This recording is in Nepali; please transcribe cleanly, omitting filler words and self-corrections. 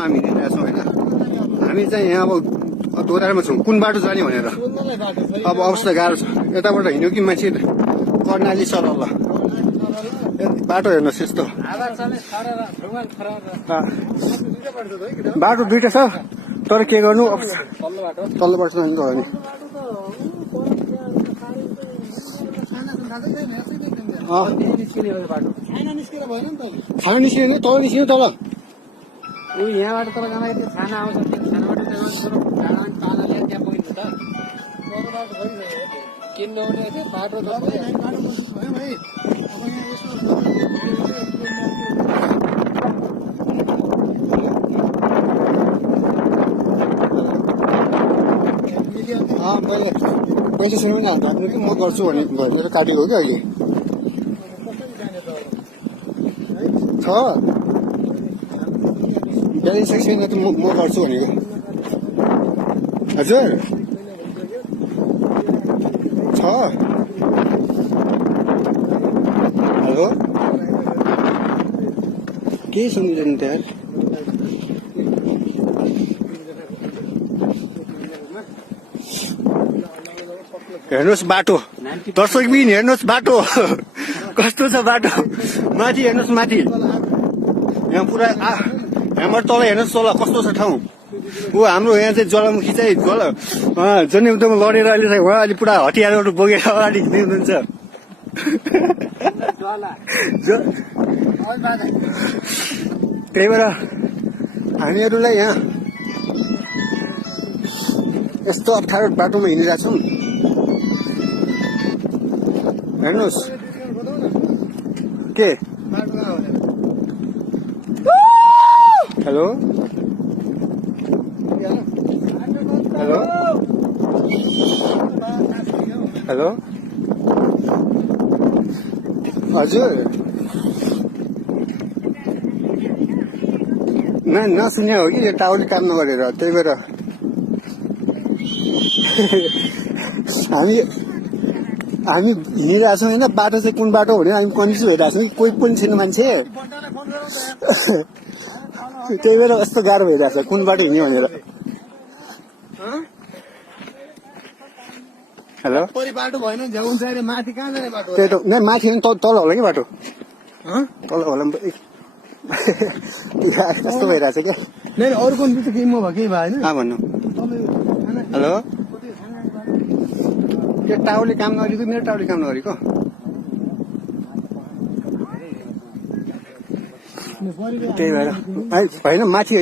हामी हिँडिरहेको छौँ होइन। हामी चाहिँ यहाँ अब दोहोऱ्यामा छौँ कुन बाटो जाने भनेर। अब अवस्था गाह्रो छ। यताबाट हिँड्यो कि मान्छे कर्णाली सरल बाटो हेर्नुहोस् यस्तो। बाटो दुइटा छ तर के गर्नु तल्लो बाटो जानु भयो नि। छाना निस्किने नि तल निस्किनु तल यहाँबाट तल जाँदाखेरि त्यो छाना आउँछ त्यो छानाबाट पालाले त्यहाँ पुगिन्छ त किन्नु आउने त्यो बाटो मैले पैसा छैन भने हाल्नु कि म गर्छु भनेर काटेको हो कि अहिले छ ब्यालेन्स छैन त म गर्छु भनेको। हजुर छ हेलो केही सुन्दैन त यार। हेर्नुहोस् बाटो दर्शक बिन हेर्नुहोस् बाटो कस्तो छ बाटो। माथि हेर्नुहोस् माथि यहाँ पुरा यहाँबाट तल हेर्नुहोस् तल कस्तो छ ठाउँ। ऊ हाम्रो यहाँ चाहिँ ज्वालामुखी चाहिँ जनयुद्धमा लडेर अहिले चाहिँ उहाँ अहिले पुरा हतियारहरू बोकेर अगाडि हिँड्दै हुनुहुन्छ। त्यही भएर हामीहरूलाई यहाँ यस्तो अप्ठ्यारो बाटोमा हिँडिरहेको छौँ। हेर्नुहोस् के हेलो हेलो हेलो हजुर नसुन्या हो कि यो टावरले काम नगरेर त्यही भएर हामी हिँडिरहेको छौँ होइन। बाटो चाहिँ कुन बाटो भने हामी कन्फ्युज भइरहेको छौँ कि कोही पनि छैन मान्छे त्यही भएर यस्तो गाह्रो भइरहेको छ कुन बाटो हिँड्यो भनेर। हेलो बाटो भएन माथि कहाँ जाने बाटो त्यही त नै माथि तल होला कि बाटो तल होला कस्तो भइरहेको छ क्या। अरू कन्फ्युज केही म भयो केही भयो होइन भन्नु हेलो त्यो टावरले काम नगरेको मेरो टावरले काम नगरेको त्यही भएर होइन माथि